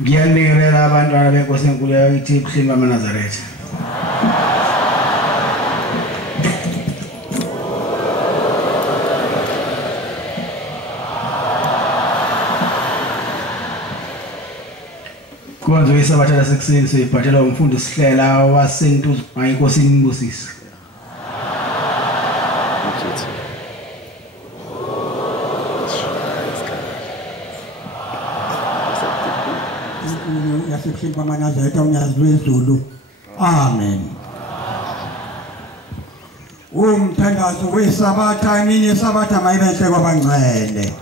Ngiyanikelela abantwana benkosi enkulu yakithi ebuhleni bamaNazaretha. Konzo isabatha lasekuseni sibhathelwa umfundi Sihlela waseNtuzu ayinkosi imbusisi. Yasebuhleni bamaNazaretha unyazi lwezulu. Amen. Umthandazo wesabatha imini yesabatha mayibenhle kwabangcwele.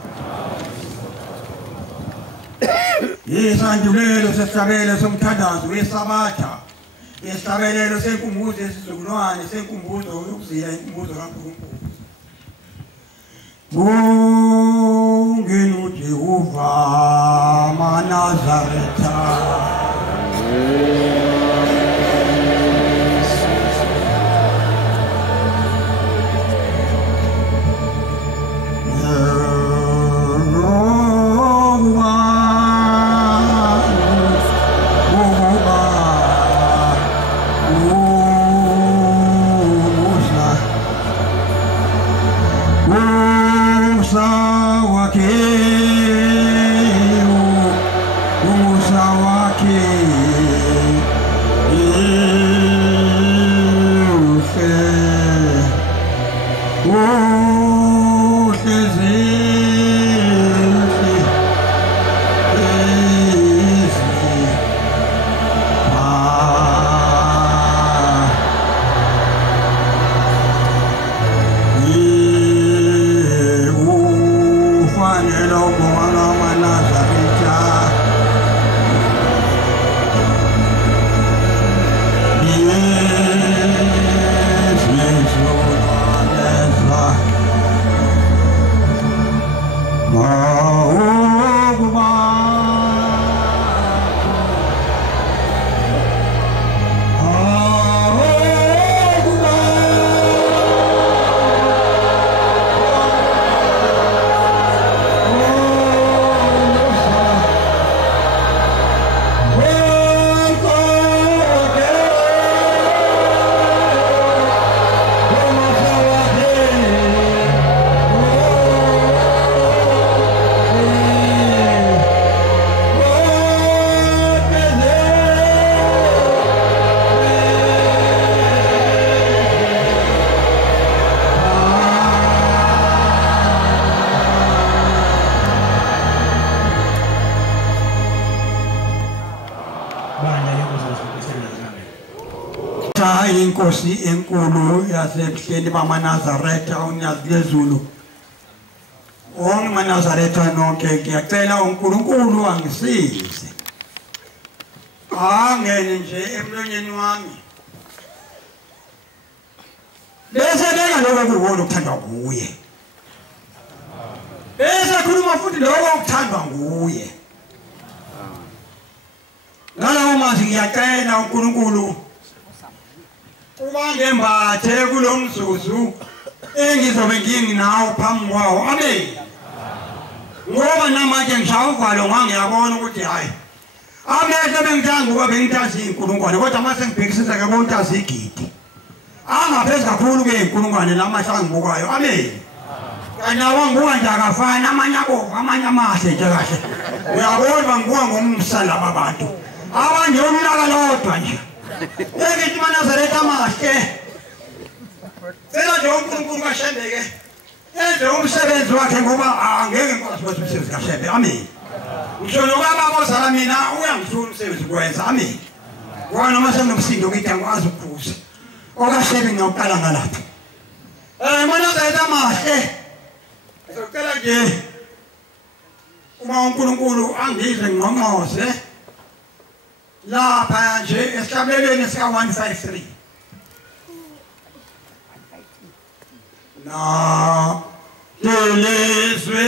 Isandulelo sesihlabelelo somthandazo wesabatha. Isihlabelelo senkumbuzo yesizukulwane senkumbuzo yokuziya inkumbuzo kaNkulunkulu. Ungeni uJehova maNazaretha. Inkosi enkulu yasebuhleni bamaNazaretha unyazi lwezulu. Wonke amaNazaretha nonke ngiyacela uNkulunkulu angisize. Angene nje emlonyeni wami. Bese beka lokho kuwona ukuthandwa nguye. Bese khuluma futhi lokho ukuthandwa nguye. Ngalawo mazwi ngiyacela uNkulunkulu ubangembathe kulomzuzu engizobe nginginawo phambi kwawo. Amen. Ngoba namanje ngishawuvalo ngiyabona ukuthi hayi amehlo bengithanda ukuba bengitazi iNkulungwane kodwa mase ngibhekisisa ke bontazi igidi angaphezulu kakhulu ke iNkulungwane lamahla ngibukayo. Amen. Kanawa nguwa nje akafana amanye abovu amanye amahle nje kahle. Uyabona nguwa ngomsalaba abantu abanye umlaka lodwa nje. Ekithi maNazaretha amahle. Sela nje uNkulunkulu kaShembeke enze umsebenzi wakhe ngoba angeke ngikwazi ukuthi umsebenzi kaShembeke. Amen. Ngisho nokababa ozala mina uyangifuna umsebenzi ukwenza. Amen. Wona mase nginomsindo kithi angikwazi ukuphuza. OkaShembeke ngiyaqala ngalapha. maNazaretha amahle. Ngicela nje uma uNkulunkulu angize ngqongqoze lapha nje esihlabelweni sika 153 na lelizwe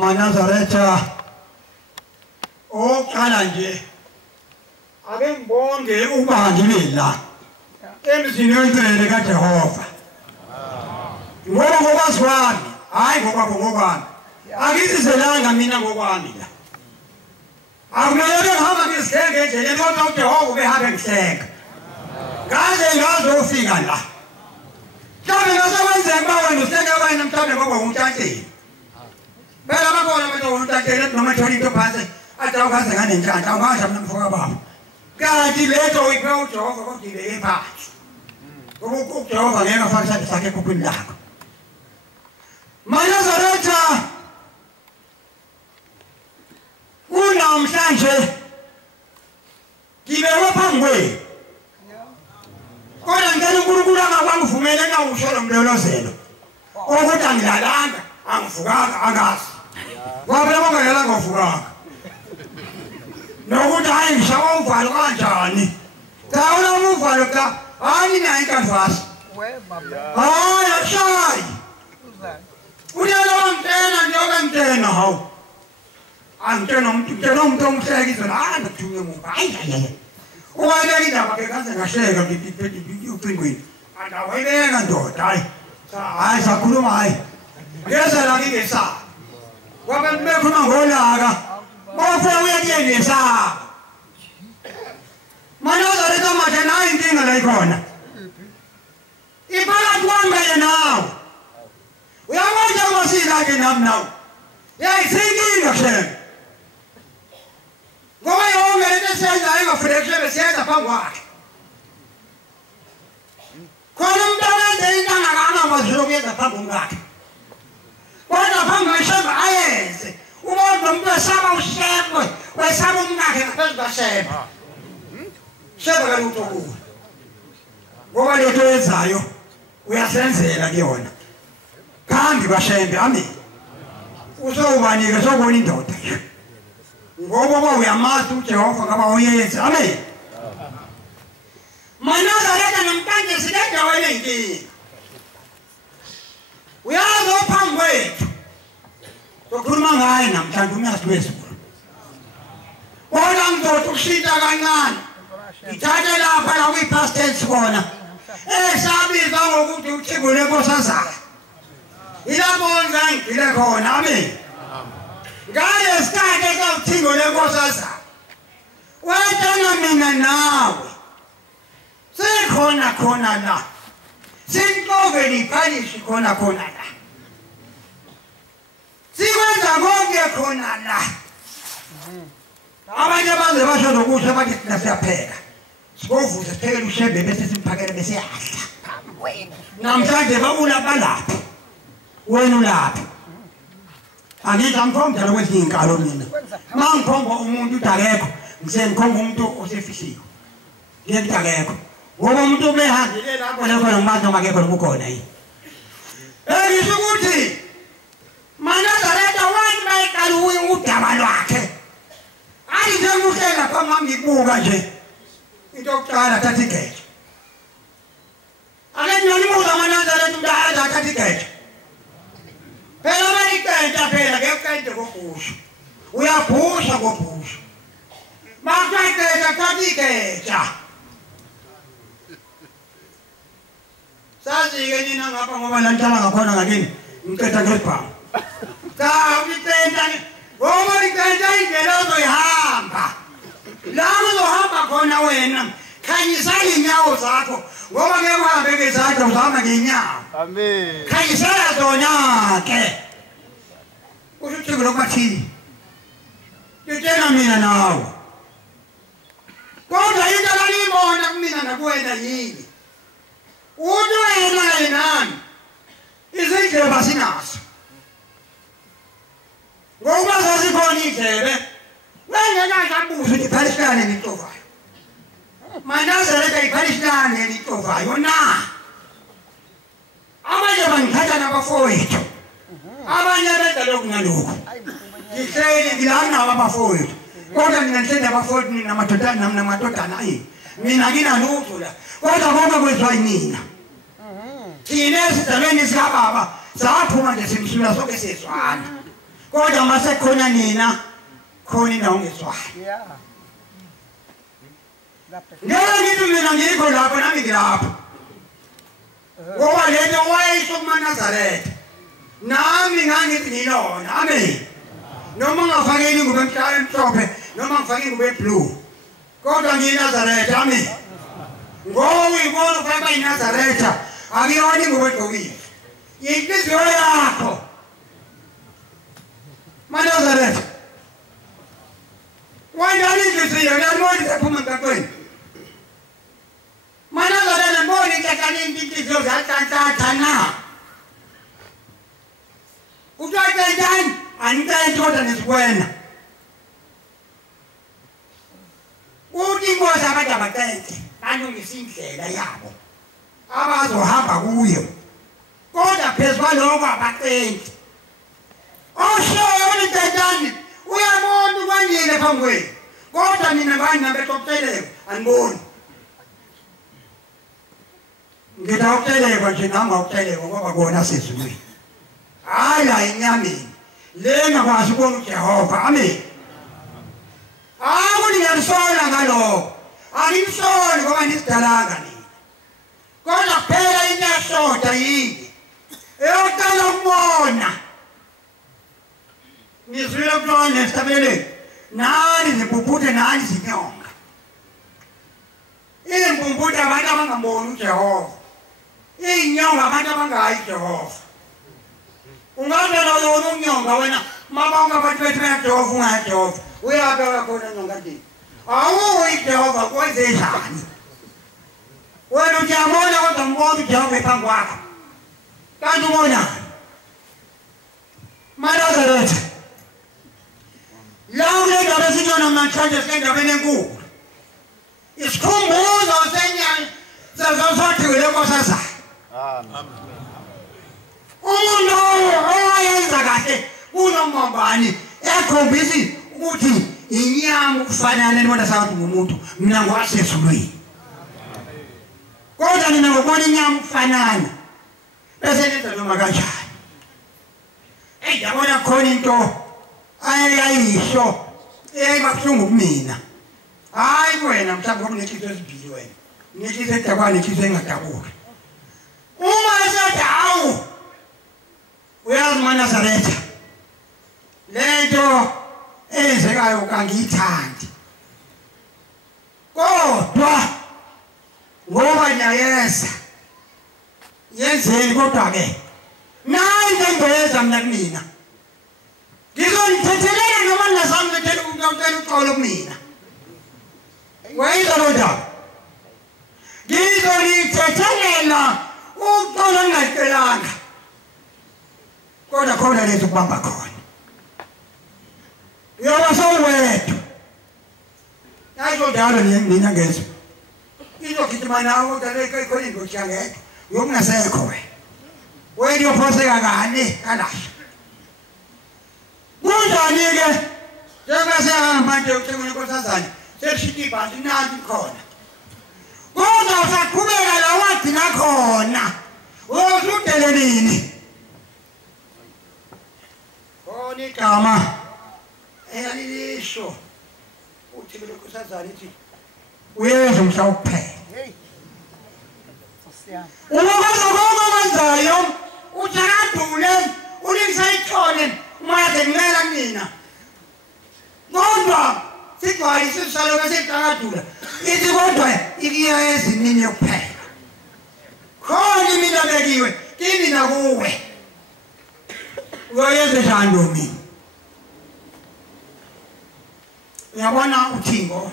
Manazaretha oqala nje ake ngibonge ubandibela emzini wencele kaJehova ngoba ngokwazi kwami hayi ngokwakho ngokwami akisizelanga mina ngokwami la akumele ngihamba ngisikenge nje kodwa uJehova ubehambe ngihleka ngaze ngazofika la mhlawumbe ngasekwenzeka uba wena uhleke abanye mhlawumbe ngoba umtshantsheli phela babona abantu umtshantsheli noma thola into phansi athi awukaze nganenhlanhla awungasha mina mfoka baba kanti letho uyiphe uJehova kodile ephansi ngoba uJehova ngeke afake isandla sakhe ekhuphini lakho Manazaretha kunamhlanje ngibekwe phambi kwenu kodwa ngicela uNkulunkulu angakuvumele na usholo mlolozelo ukuthi angilalanga angivukanga angazi ngoba bongela ngovukanga nokuthi hayi ngishawa uvalo kanjani cha una uvalo cha hayi na inkanvasi hayi ashayi uyalo ngitena njobe ngitena hawu angitena umuntu omhlekisa la ngithuke ngoba hayi uwayeka indaba ke kaze ngahleka ngiphendweni andawayeka ndoda hayi sakhuluma hayi ngeza la ngingesa ngoba nibekhuluma ngolaka bofe uyakuyengesa Manazaretha manje nayo inkinga la ikhona iphakathi kwami kanye nawe uyabona umasila ke nami nawe yayisinkinga hle ngoba yonke lento senza engaflexible siyenza phambi kwakhe khona umntwana enze into angakamazi ukuyenza phambi kwakhe kodwa phambi kweshembe ayenze ubona umuntu wesaba ushembe wesaba umnakhe ngaphezu kwashembe shembe kalutho kuwe ngoba lento yenzayo uyasenzela kuyona phambi kwashembe amen usobanike sobona indoda ngoba uyamazi uJehova ngaba uyenza amen Manazareta namhlanje silendaweni enkinga uyazi ophambi kwethu sokhuluma ngaye namhlanje umyazi wezulu kodwa ngizothi ukushintsha kancane ngithathe lapha la kwi-past tense khona esabiza ngokuthi uThixo lenkosazana ilapho ngangigile khona amen ngale sikhathi esawuThixo lenkosazana wetana mina nawe sikhona khona la simxove liphalishi khona la sikwenza konke khona la abanye baze basho nokusho bathi thina siyapheka sikovuze siphekele ushembe bese simphakele bese yahla namhlanje babula balapha wena ulapha angithi angithomdala kwezinye inkalo mina mangikhomba umuntu uthi akekho ngisengikhomba umuntu osefihliwe ngiyekuthi akekho ngoba umuntu ubehambile lapho khona ngimazi noma akekho nokukhona yini ngisho ukuthi Manazareta wathi mayiqala udaba lwakhe ayi njengokuhlela phambi ngikubuka nje into yokuqala thatha igeja ake niyonibuza Manazareta umuntu athatha igeja phela mayiqeda phela ngekende kokubusha uyabhusha kokubusha maqedela thatha igeja sazi-ke nina ngapha ngoba la nihlala ngakhona ngakini ngiqeda ngebhange cha uliqeda ngoba uliqeda indlela ozoyihamba la uzohamba khona wena khanyisela iy'nyawo zakho ngoba ngeke uhambe ngezandla uzahamba ngey'nyawo amen khanyisela zona-ke kusho uThixo lokubathini litshela mina nawe kodwa into laliyibona kumina nakuwena yini uthi wena yenani izindlebe sinazo ngoba zazikhona iy'ndlebe wengekazabuza ukuthi iPalestine elixovayo Manazareta iPalestine elixovayo na abanye bangithatha nabafowethu abanye benza lokhu nalokhu ngihleli ngilana abafowethu kodwa mina ngihleli abafowethu namadodana mina nginalutho la kodwa konke kwenziwa yimina thina esidalweni sikababa saphuma nje simsula sonke siyezwana kodwa mase khona nina khona indawo ngezwana ngeke ngithi mina ngikho lapho nami ngilapho ngoba lento wayisho kuManazareta nami ngangithi ngilona amen noma ngafakeli ingubo emhlophe noma ngifake ingubo eblue kodwa ngiyiNazareta amen ngoba uyibona ufaka iNazareta akuyona ingubo egqokile inhliziyo yakho Manazareta wandani inhliziyo ngiyabona isephuma emgaqweni Manazareta mbona inhlanhlanini inhliziyo zatantatha na uthathenjani angiqedi kodwa nesikwena uthi inkosi abantu abaqede balungisa indlela yabo abazohamba kuyo kodwa phezu kwaloko abaqedi oshoyo ulitetani uyabona ukwandile phambi kwenu kodwa mina ngani nabexoxeleko andiboni ngitha ukuxelekwa nje nami ngawuxelekwa ngoba kona sezulwini hayi la enyameni le ngakwazi ukubona uJehova amen akuthi ngiyalisola ngalokho angimsoli ngoba nisidalanga nina kodwa kuphela inyashoda yini eyokuqala ukubona ngizwile ukubona esitabeleni nani zimpumputhe nani zinyonga iy'mpumputhe abantu abangamboni uJehova iy'nyonga abantu abangayi uJehova ungavela yona unyonga wena mabanga abantu bethu beyaJehova ungayaJehova uyaphi akakhona nyonga ndini awuyi Jehova kwenze njani wena uyabona kodwa mbona uJehova ephambi kwakho kanti ubona Nazareth la ulendaba sitshona namhlanje sendabeni enkulu isikhumbuzo senyanga sazothiwele nkosazana umuntu oyenza kahle kunomambani ekhombisa ukuthi inyama ukufanana nibona sabantu ngumuntu mina ngwasezulwini kodwa mina ngokubona inyama ukufanana bese lenza noma kanjani yabona khona into ayayisho eyibabuhlungu kumina hayi wena mhlawumbe ngokunenhliziyo ezibili wena nenhliziyo edakwana nenhliziyo engadabuki uma esethi hawu uyazi maNazaretha lento eyenzekayo kangiyithandi kodwa ngoba niyayeza yenzeni kodwa-ke nayi into engiyenza mina kumina ngizonithethelela noma ningazami ngicela uxolo kumina wayizwa loo ndaba ngizonithethelela uxolo ngingayicelanga kodwa khona lento kubamba khona uyoba sowedwa ayizodalo nina ngezwa izogijima nawo khona indoda yangedwa uyokungasekho wena uyophoseka kani kalahle kunjani-ke njengasehamba nje uthengule nkosazane seshiya ibhanti nanti khona kodwa usaqhubeka la wagcina khona usudele nini khona igama eyalilisho uthi le nkosazane ithi uyeza umhlawuphela ukwenzayo ujakadule ulingisayithole umakade ngicela kumina kodwa sigcwale sisishaloke sejakadula ithi kodwa ikiya ezinini yokuphela khona imina bekiwe kimi nakuwe uyoyenza njani mina uyabona uThingo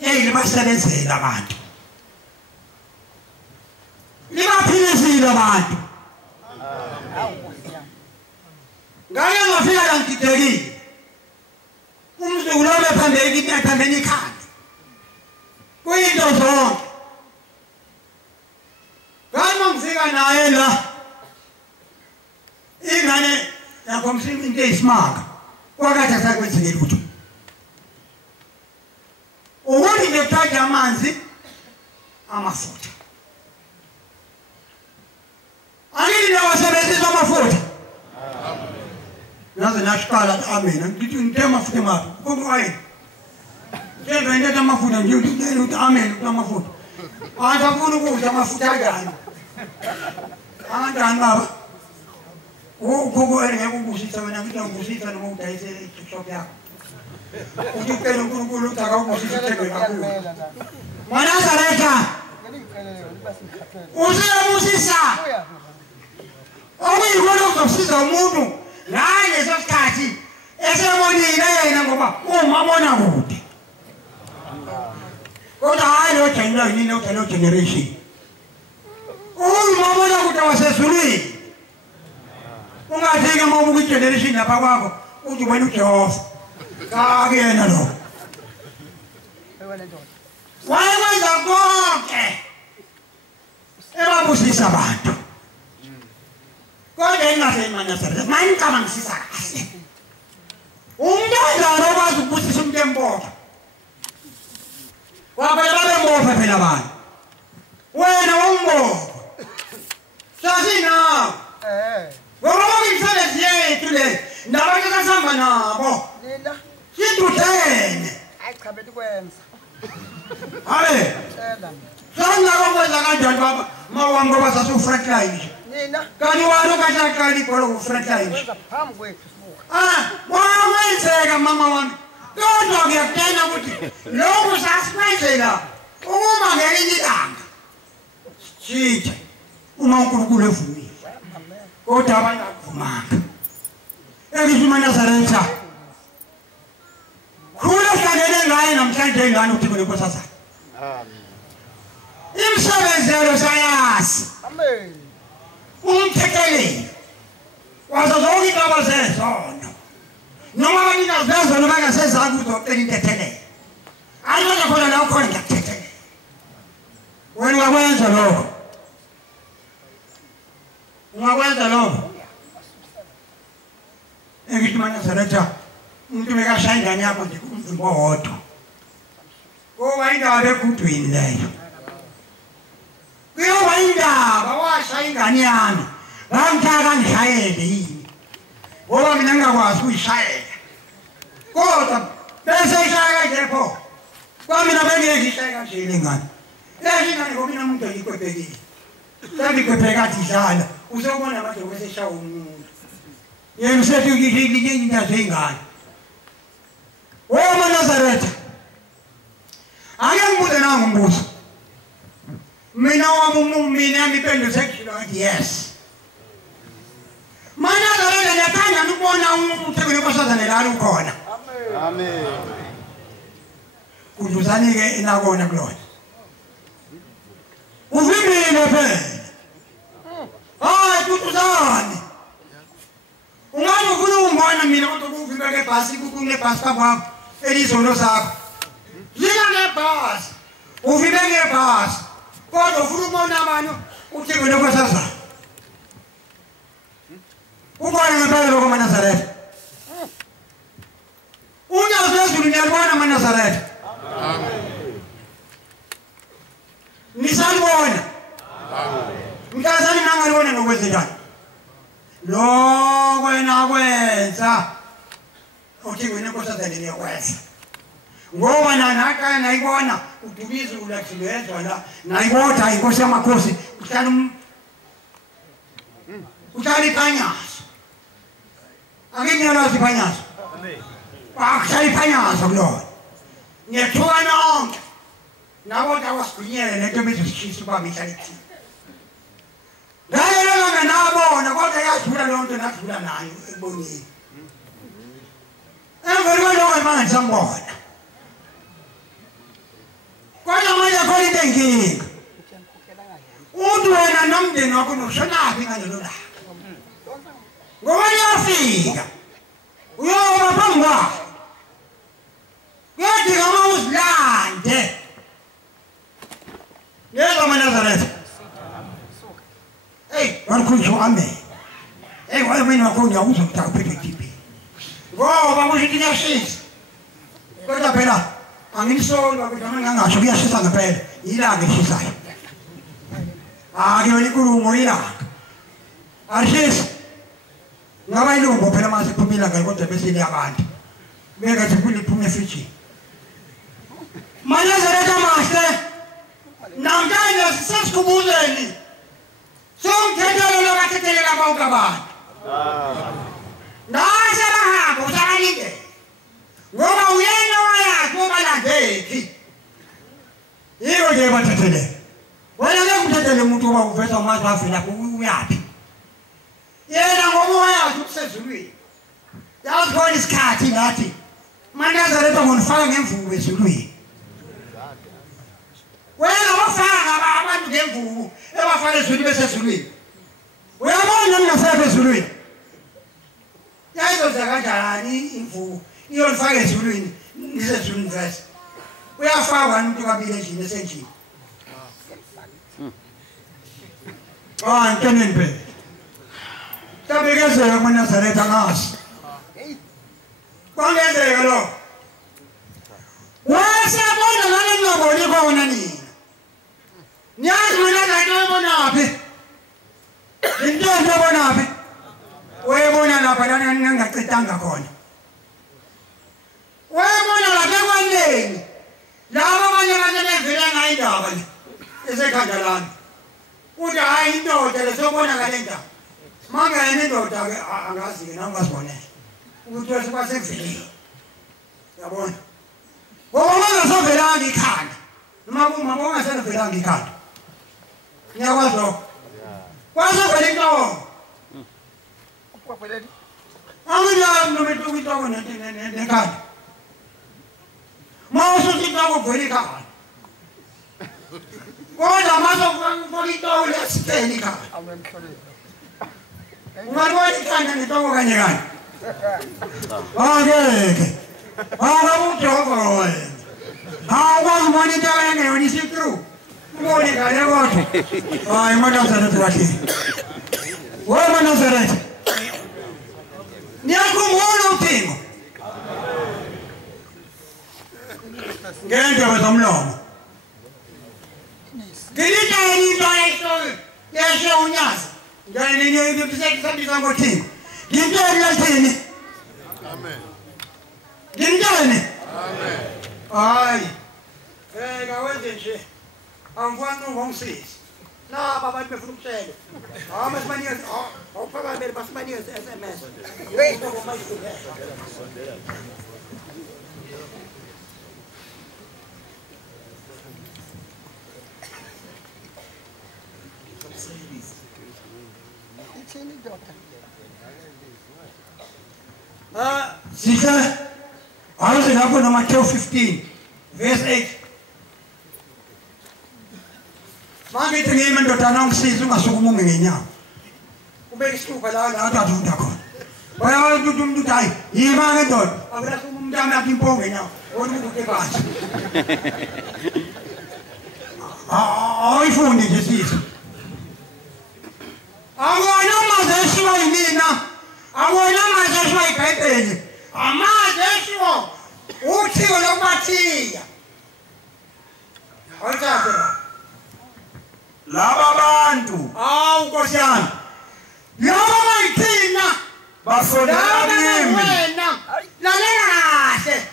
libasebenzela abantu libaphilisile abantu ngake ngafika la ngididekile umzukulu wami ephambeni ikhanda kuyinto zonke ngani mangifika naye la ingane yakhomsini into eyisimanga kwakade asakwenzeke lutho ukuthi ngekuthatha amanzi amafutha anini nawasebenzisa amafutha naze nasiqala amena ngithi ngithe amafutha ngaphi kodwa njengo into amafutha ngithi amena amafutha asafuna ukudla amafutha kanjani kanjani baba ukho ngeke ukubusisa wena ngithi ngibusisa noma udayise ishop yakho uthi ucela uNkulunkulu ukuthi akawubusisa ithenge kakhulu maNazaretha usiyabusisa okuyikona ukuzosiza umuntu ngaleso sikhathi esebonile yena ngoba umabona kude kodwa hayi lo generation umabona kude wasezulwini ungathike uma ubuka igeneration lapha kwakho uthi wena uJehova kakuyena lo wayenza konke ebabusisa abantu kodwa engase maNazaretha manje cabangisisa kahle umntazana okwazi ukubusisa umuntu empoka wabale babembofa phela abantu wena wambopha sasinawo ngoba imisebenzi yethu le nabantu kasihamba nabo siduthene cha betikwenza hayi sanakokwenza kanjani baba mawami ngoba sasufrontline nina kanti walo kashaqala ibhola kufrontline wenza phambi kwethu sibuka wawenzeka mama wami kodwa ngiyakutshela ukuthi lokhu sasikwenzela uma ngelinye ilanga sithe uma uNkulunkulu evumile kodwa abanye akuvumanga ekithi maNazaretha khula hlangene namhlanje ngani uThixo lenkosazana imsebenzi yalo sayazi Amen. umthekeleli wazo zonke indaba zezono noma abanikazi bezono bangasezanga uzocela intethelelo ayibona khona la ukhona ngiyakuthethelela wena ungakwenza lokho engithi maNazaretha umuntu bekashaya ingane yakho nje kumzimba owodwa kuba indaba egudwini leyo kuyoba indaba washaya ingane yami ngangithaka ngishayele yini ngoba mina ngingakwazi ukuyishayela kodwa bese ishaya kanje pho kwamina bengeke ngishaya kanje le ngane ingane ngoba mina umuntu ngikwebhekile Sabikwepeka dizana uzobona manje weseshawa umuntu yena usethi ngilinye indawo engane wema Nazaretha ake ngibuze nangu umbuzo mina mina impendulo sekujilo ngathi yes mana Nazaretha ngiyathanda ukubona uThixo lenkosazana la ukhona Amen. kudluzane ke enakona kulona uvimile phela hayi kudluzane ungathi ufuna umbona mina kodwa uvimile ngebhasi kunebhasi kwakho elizono zakho lina ngebhasi uvimile ngebhasi kodwa ufuna ubona abantu uThixo lenkosazana ubona ngempela lokho maNazaretha unyazo lwezulu niyalibona maNazaretha nisalibona mntazana nangalibona nokwenzenjani lo wena kwenza uThixo lenkosazana liyakwenza ngoba nanaka nayibona uDumizu ulathilezwa la nayibona inkosi yamakhosi uhlala iphanyazo angiyalazi iphanyazo akuhlala iphanyazo kulona ngiyathuka nonke nabo awasiginyele lento bezisishisa uba mihlala ithini ngayelanga nabona kodwa yadlula lonto nadlula nayo ebonini emveni kwaloko manje sambona kodwa manje khona into enkinga umuntu wena nomndeni wakho noshonaphi ngalelo langa ngoba liyafika uyoba phambi kwakho kuyadinga uma uzilande yeza maNazaretha walikhunjwa amen wayemeni wakho ngiyawuzwa ukuthi akuphethwe TB ngoba kusho ukuthi kuyashisa kodwa phela anginisoli ukuthi angangasho kuyashisa ngempela yilanga eshisayo akuyona inkulumo yilanga alishisa ngaba ilungu phela mase kuphuma ilanga kodwa bese liyabantu beka siphuma efrijini maNazaretha mahle namhlanje sesikhubuzeni somthethelo lokathethelela bonke abantu nase bahamba usabalindele ngoba uyena wayazi obalandephi yiko nje bathethelela wena ke umthethele umuntu oba uveza umazi wavela uyaphi yena ngoba wayazi ukusezulwini yazi khona isikhathi ngathi maNazaretha ngonifaka ngemvubu ezulwini wena wafaka abantu ngemvubu ebafaka ezulwini besezulwini uyabona ningasekho ezulwini yayizoza kanjani imvubu iyolifaka ezulwini nisezulwini vese uyafakwa umuntu kabili endlini esenjini nteneni phela tabekezeka maNazaretha ngazi kwangenzeka lo wasebona ngale ngaboni khona nina niyazi mina la ebonaphi into ebonaphi wayebona lapha lana ngingacitanga khona wayebona lapha kwaneni laba abanye abantu bevela ngayo indaba le esekhanda lami uthi hayi indoda lesokubona ngale ndaba mangayena indoda ke angazi-ke nangasibonela ukuthi wesebasekuvelile yabona ngoba mangasovelanga ikhanda noma ungasevelanga ikhanda ngiyakwazi lokho kwasovela intongo angiyazi noma intongo nekhanda ma usuthi uzakuvela ikhaya kodwa mase ufaka into lesitheni ikhaya ungabona ikhanda nentoko kanye kanye akeke akabuJehova wena awukwazi ubona into engeyona isi-through ubone ngale kodwa hayi uMaNazaretha kahle weMaNazaretha niyakhumbula uPhingo ngendebe zomlomo ngilitshela into ayishoyo yeshe unyaza ngisabiza ngoThingo ngintsheni lathini amen ngintsheni amen hayi kawenze nje angifani ngomsisi naba abantu befuna ukutshela masimanike awuphakamele masimanike SMS Sihle awuze lapho noMathewu 15 verse 8 Mangithi ngime ndodana ongisiza ungasukuma unge ngenyawo ubeke isihlupa la athatha khona bayawazi ukuthi umuntu hayi yima ke ndoda akusukuma umuntu yakhe impongo ngenyawo wona umuntu ekanje ayifundi nje sisi awona mazeshiwa yimina awona mazeshiwa iBhayibheli amazeshiwa uThixo lokubathiya awuthathe laba bantu Nkosi yami laba bayithina bafondela kimi wena lalela kahle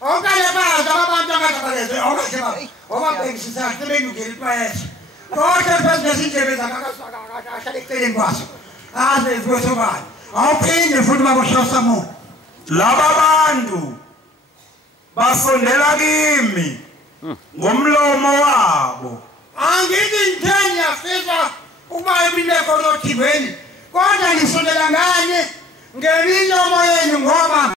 okale baza abantu akazabaleze okase obabhekisisa sebengile iPhayesi kodwa phezulu izindebe zakakahlala eceleni kwaso aze ziwesobani awuphinde futhi baboshosamu laba bantu bafondela kimi ngomlomo wabo angithi ngitheni yafisa ukuba emineko nothibeni kodwa ngisondela ngani ngemilomo yenu ngoba